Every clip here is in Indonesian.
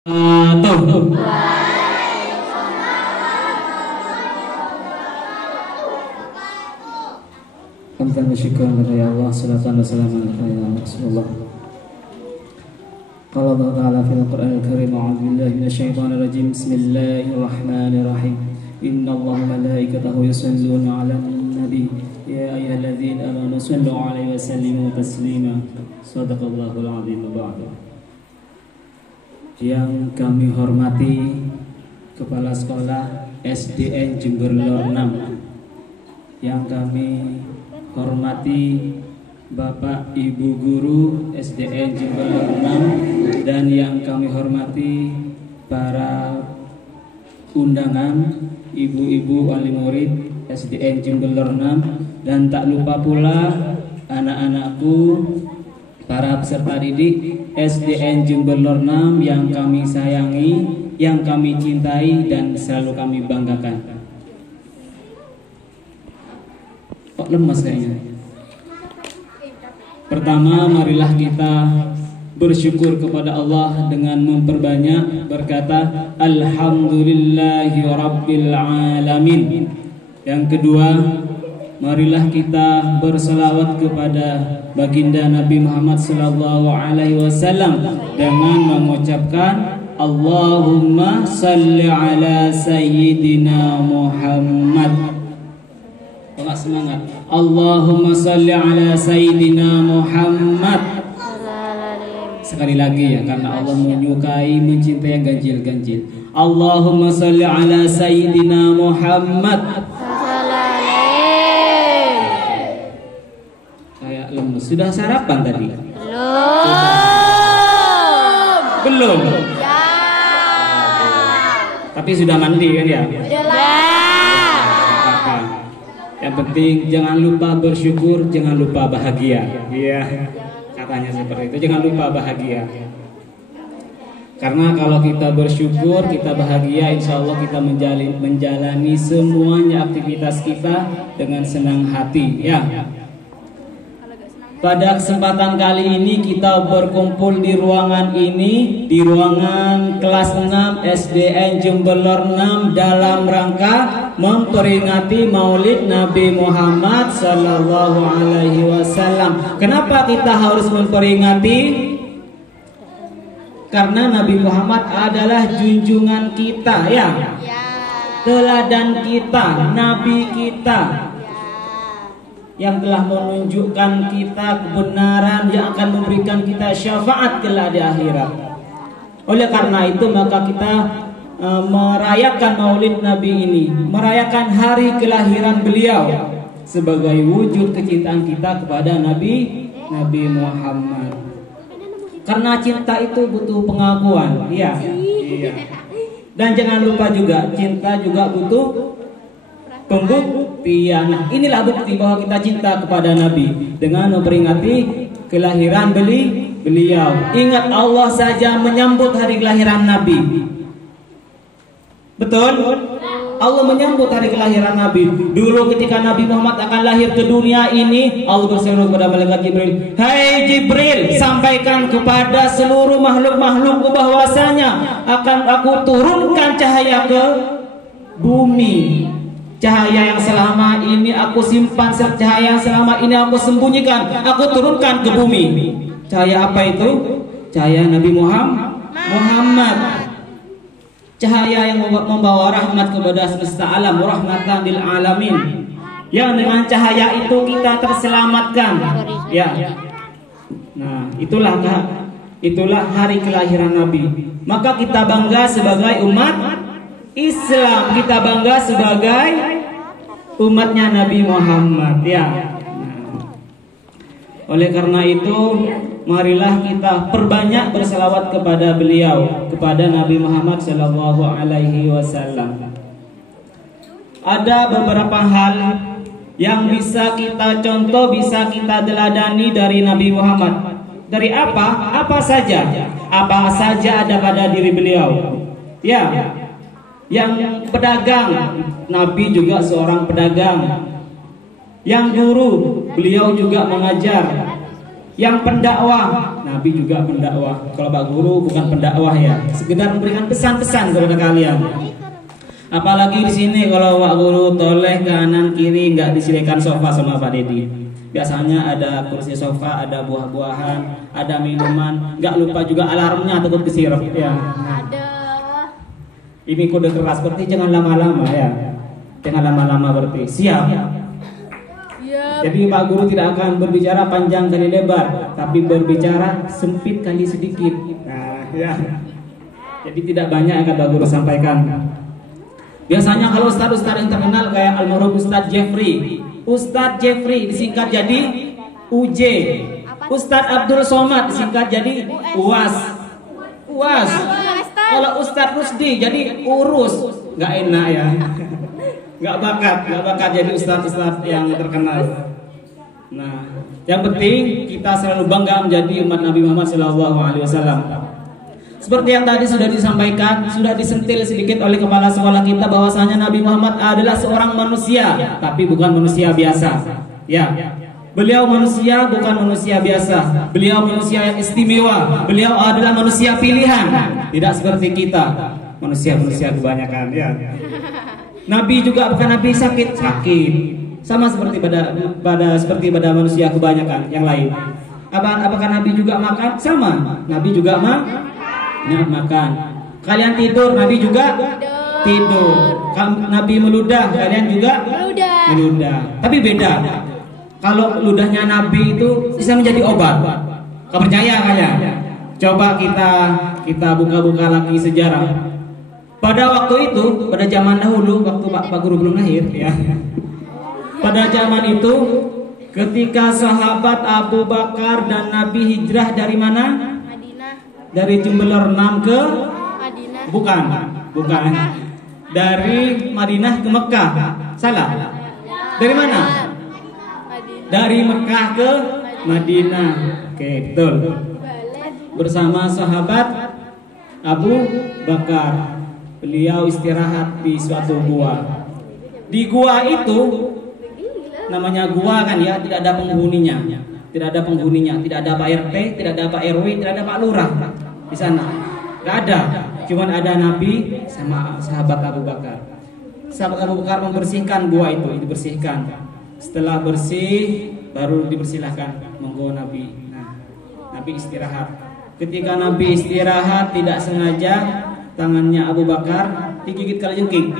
Tuh. Hamdan wa syukran kepada Allah, salatan wa salam ala Rasulullah. Qala Allah Ta'ala fil Qur'anil Karim, a'udzu billahi minasyaitonir rajim. Bismillahirrahmanirrahim. Innallaha wa malaikatahu yusholluna 'alan nabi ya ayyuhalladzina amanu shallu 'alaihi wa sallimu taslima. Shadaqallahul 'azim. Yang kami hormati Kepala Sekolah SDN Jember Lor 6, yang kami hormati Bapak Ibu Guru SDN Jember Lor 6, dan yang kami hormati para undangan ibu-ibu wali murid SDN Jember Lor 6, dan tak lupa pula anak-anakku, para peserta didik SDN Jember Lor 6 yang kami sayangi, yang kami cintai dan selalu kami banggakan. Kok lemas kayaknya? Pertama, marilah kita bersyukur kepada Allah dengan memperbanyak berkata Alhamdulillahi Rabbil Alamin. Yang kedua, marilah kita berselawat kepada baginda Nabi Muhammad sallallahu alaihi wasallam dengan mengucapkan Allahumma salli ala sayyidina Muhammad. Tolak semangat. Allahumma salli ala sayyidina Muhammad. Sekali lagi ya, karena Allah menyukai, mencintai yang ganjil-ganjil. Allahumma salli ala sayyidina Muhammad. Sudah sarapan tadi? Belum. Ya. Tapi sudah mandi kan ya? Apa? Yang penting jangan lupa bersyukur, jangan lupa bahagia. Iya. Katanya seperti itu, jangan lupa bahagia. Karena kalau kita bersyukur, kita bahagia, insya Allah kita menjalani semuanya aktivitas kita dengan senang hati. Ya. Pada kesempatan kali ini kita berkumpul di ruangan ini, di ruangan kelas 6 SDN Jember Lor 6 dalam rangka memperingati Maulid Nabi Muhammad sallallahu alaihi wasallam. Kenapa kita harus memperingati? Karena Nabi Muhammad adalah junjungan kita, ya. Teladan kita, nabi kita, yang telah menunjukkan kita kebenaran, yang akan memberikan kita syafaat kelak di akhirat. Oleh karena itu maka kita merayakan Maulid Nabi ini, merayakan hari kelahiran beliau sebagai wujud kecintaan kita kepada Nabi Muhammad. Karena cinta itu butuh pengakuan, iya. Dan jangan lupa juga, cinta juga butuh pembuktian. Nah, inilah bukti bahwa kita cinta kepada Nabi dengan memperingati kelahiran beliau. Ingat, Allah saja menyambut hari kelahiran Nabi. Betul? Allah menyambut hari kelahiran Nabi. Dulu ketika Nabi Muhammad akan lahir ke dunia ini, Allah berseru kepada malaikat Jibril, "Hai Jibril, sampaikan kepada seluruh makhluk-makhlukku bahwasanya akan aku turunkan cahaya ke bumi. Cahaya yang selama ini aku simpan, cahaya yang selama ini aku sembunyikan, aku turunkan ke bumi." Cahaya apa itu? Cahaya Nabi Muhammad. Cahaya yang membawa rahmat kepada semesta alam, rahmatan lil alamin. Yang dengan cahaya itu kita terselamatkan. Ya. Nah, itulah hari kelahiran Nabi. Maka kita bangga sebagai umat Islam, kita bangga sebagai umatnya Nabi Muhammad, ya. Nah, oleh karena itu, marilah kita perbanyak berselawat kepada beliau, kepada Nabi Muhammad sallallahu alaihi wasallam. Ada beberapa hal yang bisa kita contoh, bisa kita teladani dari Nabi Muhammad. Dari apa? Apa saja ada pada diri beliau. Ya. Yang pedagang, Nabi juga seorang pedagang. Yang guru, beliau juga mengajar. Yang pendakwah, Nabi juga pendakwah. Kalau Pak Guru bukan pendakwah ya, sekedar memberikan pesan-pesan kepada kalian. Apalagi di sini kalau Pak Guru toleh kanan kiri nggak disediakan sofa sama Pak Dedi. Biasanya ada kursi sofa, ada buah-buahan, ada minuman. Nggak lupa juga alarmnya takut kesirep ya. Ada. Ini kode keras berarti jangan lama-lama ya. Jangan lama-lama berarti. Siap. Jadi Pak Guru tidak akan berbicara panjang kali lebar, tapi berbicara sempit kali sedikit. Nah, ya. Jadi tidak banyak yang Pak Guru sampaikan. Biasanya kalau ustadz-ustadz yang terkenal kayak almarhum Ustadz Jeffrey, Ustadz Jeffrey disingkat jadi UJ. Ustadz Abdul Somad disingkat jadi UAS. UAS. Kalau Ustadz Rusdi jadi urus. Nggak enak ya. Nggak bakat jadi ustadz-ustadz yang terkenal. Nah, yang penting kita selalu bangga menjadi umat Nabi Muhammad SAW. Seperti yang tadi sudah disampaikan, sudah disentil sedikit oleh kepala sekolah kita bahwasanya Nabi Muhammad adalah seorang manusia, tapi bukan manusia biasa. Ya, beliau manusia bukan manusia biasa. Beliau manusia yang istimewa. Beliau adalah manusia pilihan, tidak seperti kita manusia-manusia kebanyakan. Ya. Nabi juga bukan Nabi sakit. Sama seperti pada manusia kebanyakan yang lain. Apakah Nabi juga makan? Sama. Nabi juga makan. Kalian tidur, Nabi juga tidur. Nabi meludah, kalian juga meludah. Tapi beda. Kalau ludahnya Nabi itu bisa menjadi obat. Kau percaya kalian? Coba kita buka-buka lagi sejarah. Pada waktu itu, pada zaman dahulu, waktu Pak Guru belum lahir, ya. Pada zaman itu, ketika sahabat Abu Bakar dan Nabi hijrah dari mana? Madinah. Dari Jembeler 6 ke? Madinah. Bukan. Dari Madinah ke Mekah. Salah. Dari mana? Madinah. Dari Mekah ke Madinah. Oke, betul. Bersama sahabat Abu Bakar. Beliau istirahat di suatu gua. Di gua itu namanya gua kan ya, tidak ada penghuninya. Tidak ada penghuninya, tidak ada Pak RT, tidak ada Pak RW, tidak ada Pak Lurah di sana. Tidak ada. Cuman ada Nabi sama sahabat Abu Bakar. Sahabat Abu Bakar membersihkan gua itu, dibersihkan. Setelah bersih baru dipersilahkan monggo Nabi. Nah, Nabi istirahat. Ketika Nabi istirahat tidak sengaja tangannya Abu Bakar digigit kalajengking.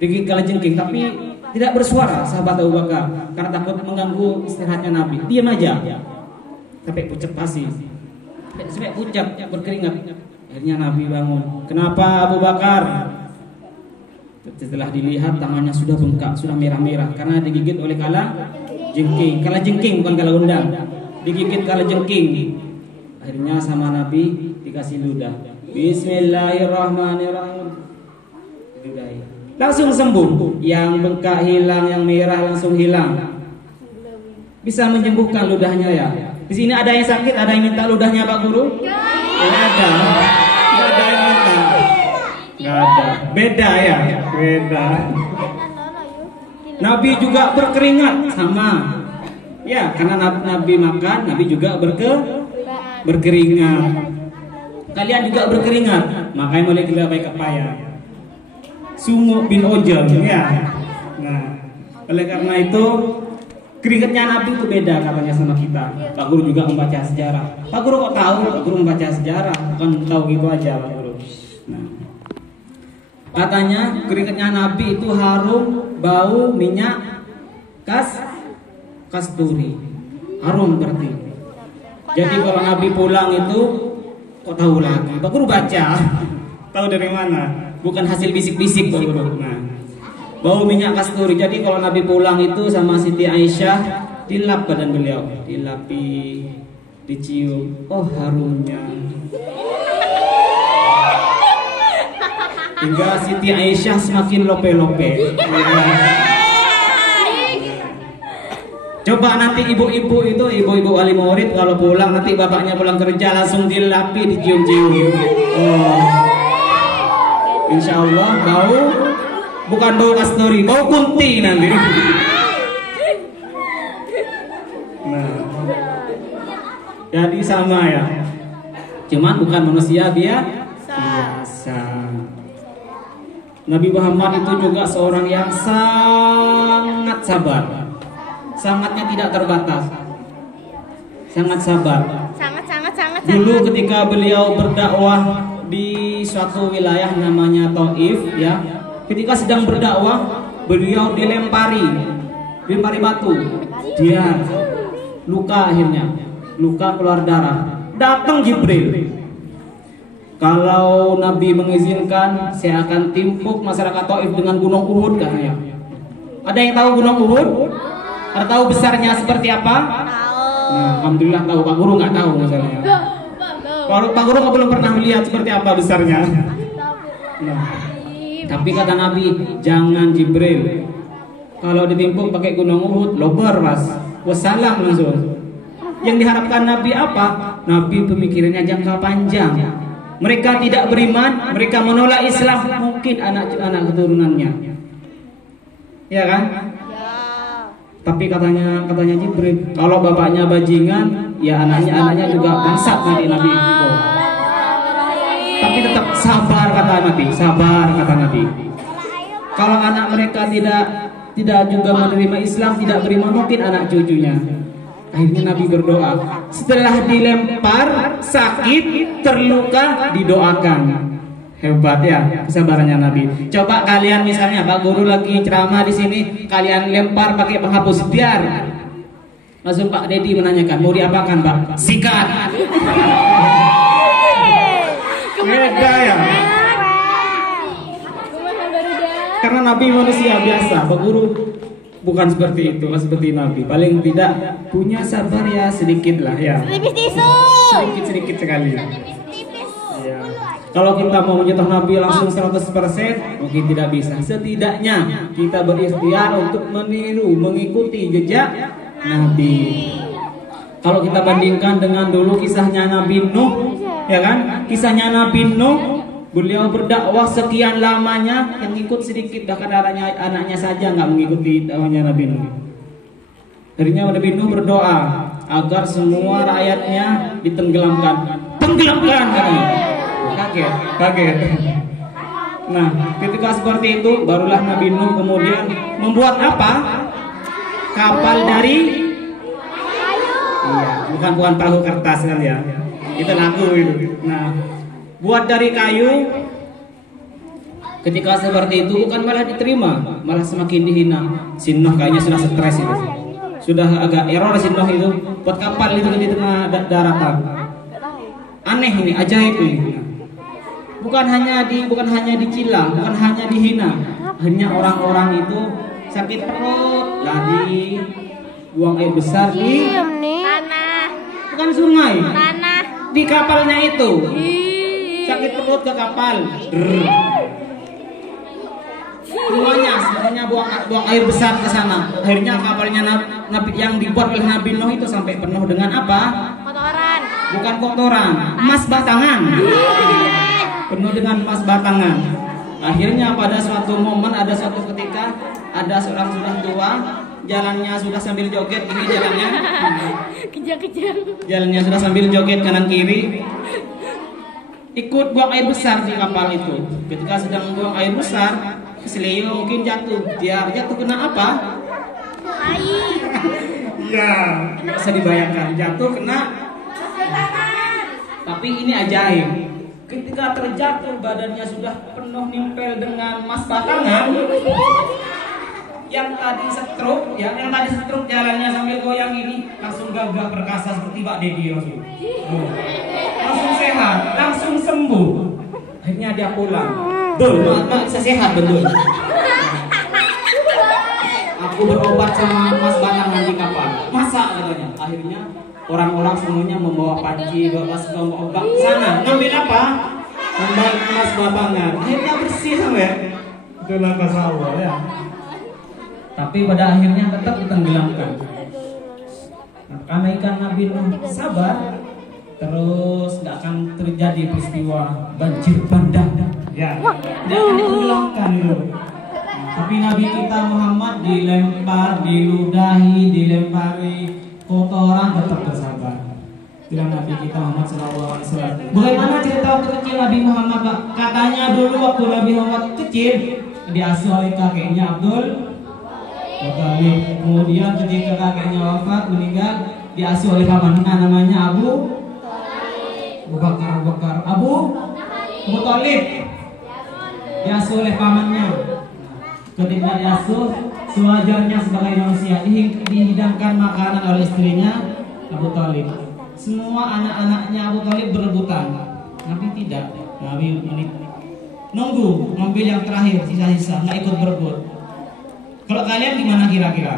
Digigit kalajengking tapi tidak bersuara sahabat Abu Bakar karena takut mengganggu istirahatnya Nabi. Diam aja. Sampai pucat pasti. Sampai pucat berkeringat. Akhirnya Nabi bangun. Kenapa Abu Bakar? Setelah dilihat tangannya sudah bengkak, sudah merah-merah karena digigit oleh kalajengking. Kalajengking bukan kalaundang. Digigit kalajengking. Akhirnya sama Nabi dikasih ludah. Bismillahirrahmanirrahim. Langsung sembuh. Yang bengkak hilang, yang merah langsung hilang. Bisa menyembuhkan ludahnya ya. Di sini ada yang sakit, ada yang minta ludahnya Pak Guru? Tidak ada. Tidak ada yang minta. Tidak ada. Beda ya. Beda. Nabi juga berkeringat sama. Ya, karena Nabi makan, Nabi juga berkeringat. Kalian juga berkeringat, makanya mulai kita baik kepaya. Sungguh bin ojol, ya. Nah, oleh karena itu keringatnya Nabi itu beda katanya sama kita. Pak Guru juga membaca sejarah. Pak Guru kok tahu? Pak Guru membaca sejarah, bukan tahu gitu aja Pak Guru. Nah, katanya keringatnya Nabi itu harum, bau minyak kasturi, harum berarti. Jadi kalau Nabi pulang itu kok tahu lagi? Pak Guru baca. Tahu dari mana? Bukan hasil bisik-bisik Pak Guru. Nah, bau minyak kasturi. Jadi kalau Nabi pulang itu sama Siti Aisyah dilap badan beliau, dilapi, dicium. Oh harumnya. Hingga Siti Aisyah semakin lope-lope. Coba nanti ibu-ibu itu, ibu-ibu wali murid kalau pulang nanti bapaknya pulang kerja langsung dilapi, dicium-cium. Oh. Insya Allah bau bukan bau kasturi, bau kunti nanti. Nah, Jadi sama ya. Cuman bukan manusia biasa. Nabi Muhammad itu juga seorang yang sangat sabar. Sangatnya tidak terbatas. Sangat sabar. Sangat. Dulu ketika beliau berdakwah di suatu wilayah namanya Taif ya. Ketika sedang berdakwah, beliau dilempari batu. Dia luka akhirnya. Luka keluar darah. Datang Jibril. Kalau Nabi mengizinkan, saya akan timpuk masyarakat Taif dengan gunung Uhud katanya. Ada yang tahu gunung Uhud? Ada tahu besarnya seperti apa? Nah, alhamdulillah tahu. Pak Guru nggak tahu misalnya. Kalau Pak Guru belum pernah melihat seperti apa besarnya. Nah, tapi kata Nabi, jangan Jibril. Kalau ditimpuk pakai gunung Uhud, lober mas. Wassalam langsung. Yang diharapkan Nabi apa? Nabi pemikirannya jangka panjang. Mereka tidak beriman, mereka menolak Islam, mungkin anak-anak keturunannya. Ya kan? Tapi katanya Jibril, kalau bapaknya bajingan, ya anaknya juga bangsat nanti Nabi. Tapi tetap sabar kata Nabi, sabar kata Nabi. Kalau anak mereka tidak juga menerima Islam, tidak beriman, mungkin anak cucunya. Akhirnya Nabi berdoa. Setelah dilempar, sakit, terluka, didoakan. Hebat ya kesabarannya Nabi. Coba kalian misalnya Pak Guru lagi ceramah di sini, kalian lempar pakai penghapus biar. Langsung Pak Dedi menanyakan, mau diapakan Pak? Sikat. Beda ya. Karena Nabi manusia biasa, Pak Guru bukan seperti itu, seperti Nabi. Paling tidak punya sabar ya sedikit lah ya. Sedikit sekali. Ya. Kalau kita mau menjatuh Nabi langsung 100% mungkin tidak bisa. Setidaknya kita berikhtiar untuk meniru, mengikuti jejak Nabi. Kalau kita bandingkan dengan dulu kisahnya Nabi Nuh, ya kan? Kisahnya Nabi Nuh, beliau berdakwah sekian lamanya, yang ikut sedikit, bahkan anaknya saja nggak mengikuti dakwahnya Nabi Nuh. Akhirnya Nabi Nuh berdoa agar semua rakyatnya ditenggelamkan. Tenggelamkan katanya. Kaget. Nah, ketika seperti itu, barulah Nabi Nuh kemudian membuat apa? Kapal dari iya, bukan perahu kertas kan ya. Itu lagu itu. Nah, buat dari kayu. Ketika seperti itu bukan malah diterima, malah semakin dihina. Si Nuh kayaknya sudah stres itu. Sudah agak error si Nuh itu. Buat kapal itu di tengah daratan. Aneh ini, ajaib ini. Bukan hanya dicela, bukan hanya dihina. Hanya orang-orang itu sakit perut, lari buang air besar di Tanah. bukan sungai. Tanah. Di kapalnya itu. Sakit perut ke kapal. Semuanya buang air besar ke sana. Akhirnya kapalnya Nabi yang dibuat oleh Nabi Nuh itu sampai penuh dengan apa? Kotoran. Bukan kotoran, emas batangan. Penuh dengan emas batangan. Akhirnya pada suatu momen, ada suatu ketika, ada seorang sudah tua, jalannya sudah sambil joget, ini jalannya. Kejar. Jalannya sudah sambil joget kanan kiri. Ikut buang air besar di kapal itu. Ketika sedang buang air besar, keselio mungkin jatuh. Dia jatuh kena apa? Air. Iya, nggak bisa dibayangkan. Jatuh kena. Tapi ini ajaib. Ketika terjatuh badannya sudah penuh nempel dengan emas batangan. Yang tadi stroke jalannya sambil goyang ini langsung gagah perkasa seperti Pak Dedi langsung. Langsung sehat, langsung sembuh. Akhirnya dia pulang. Mak bisa sehat betul. Aku berobat sama emas batangan di kapal. Masa katanya. Akhirnya orang-orang semuanya membawa panci, bawa obat ke sana. Ngambil apa? Ngambil emas batangan. Akhirnya bersih sampai. Itulah kasih Allah ya. Tapi pada akhirnya tetap ditenggelamkan. Nah, karena ikan Nabi Nuh sabar, terus nggak akan terjadi peristiwa banjir bandang. Ya, tidak akan ditenggelamkan itu. Tapi Nabi kita Muhammad dilempar, diludahi, dilempari kotoran tetap bersabar. dengan Nabi kita Muhammad SAW. Bagaimana cerita waktu kecil Nabi Muhammad, Pak? Katanya dulu waktu Nabi Muhammad kecil diasuh oleh kakeknya Abdul Muthalib. Kemudian ketika kakeknya wafat meninggal, diasuh oleh pamannya namanya Abu Bakar. Abu Muthalib diasuh oleh pamannya. Ketika diasuh, sewajarnya sebagai manusia dihidangkan makanan oleh istrinya Abu Thalib. Semua anak-anaknya Abu Thalib berebutan. Nabi tidak. Nabi nunggu mobil yang terakhir, sisa-sisa, nggak ikut berebut. Kalau kalian gimana kira-kira?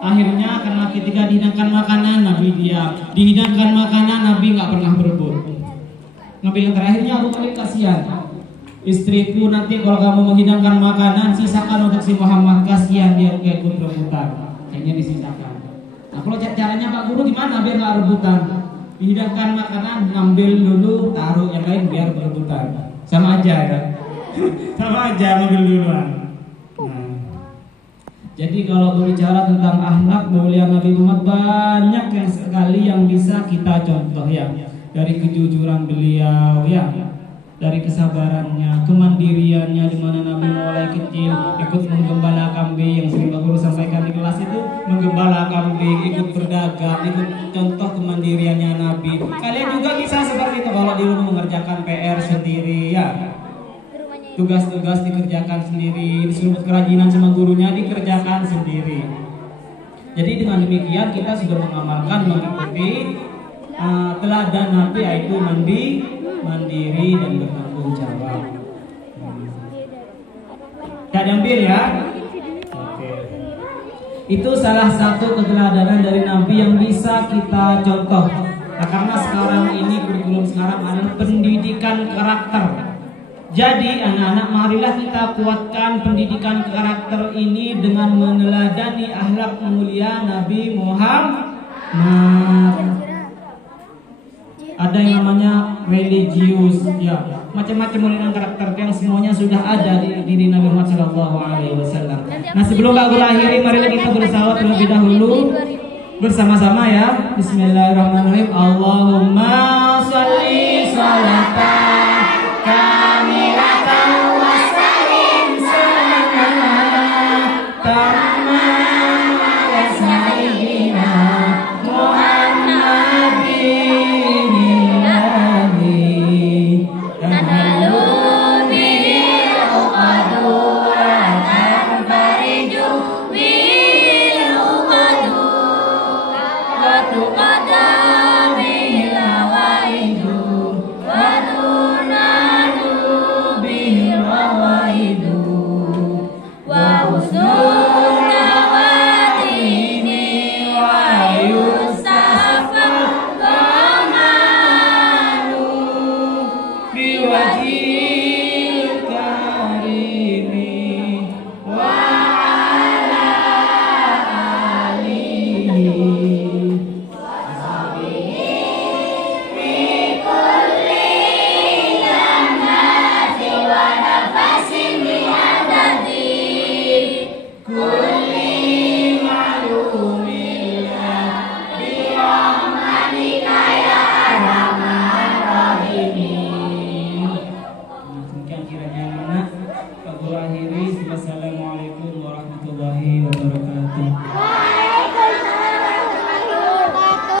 Akhirnya karena ketika dihidangkan makanan Nabi diam, dihidangkan makanan Nabi nggak pernah berebut. Mobil yang terakhirnya Abu Thalib kasihan. Istriku, nanti kalau kamu menghidangkan makanan sisakan untuk si Muhammad, kasihan dia kayak ikut rebutan. Akhirnya disisakan. Nah kalau caranya Pak Guru gimana biar nggak rebutan? Dihidangkan makanan, ngambil dulu, taruh yang lain biar berebutan. Sama aja ya. Sama aja ngambil duluan. Nah, jadi kalau berbicara tentang akhlak mulia Nabi Muhammad, banyak yang sekali yang bisa kita contoh ya. Dari kejujuran beliau ya, dari kesabarannya, kemandiriannya, di mana Nabi mulai kecil ikut menggembala kambing yang sering Pak Guru sampaikan di kelas itu, menggembala kambing, ikut berdagang, ikut contoh kemandiriannya Nabi. Kalian juga bisa seperti itu kalau di rumah mengerjakan PR sendiri ya. Tugas-tugas dikerjakan sendiri, disuruh kerajinan sama gurunya dikerjakan sendiri. Jadi dengan demikian kita sudah mengamalkan mengikuti teladan Nabi, yaitu mandiri dan bertanggung jawab. Tidak diambil ya. Oke. Itu salah satu keteladanan dari Nabi yang bisa kita contoh. Nah, karena sekarang ini kurikulum sekarang adalah pendidikan karakter. Jadi anak-anak, marilah kita kuatkan pendidikan karakter ini dengan meneladani akhlak mulia Nabi Muhammad. Ada yang namanya religius, ya, macam-macam pendidikan karakter yang semuanya sudah ada di diri Nabi Muhammad SAW. Nah sebelum Pak Guru akhiri, marilah kita bersalawat terlebih dahulu bersama-sama ya. Bismillahirrahmanirrahim. Allahumma shalli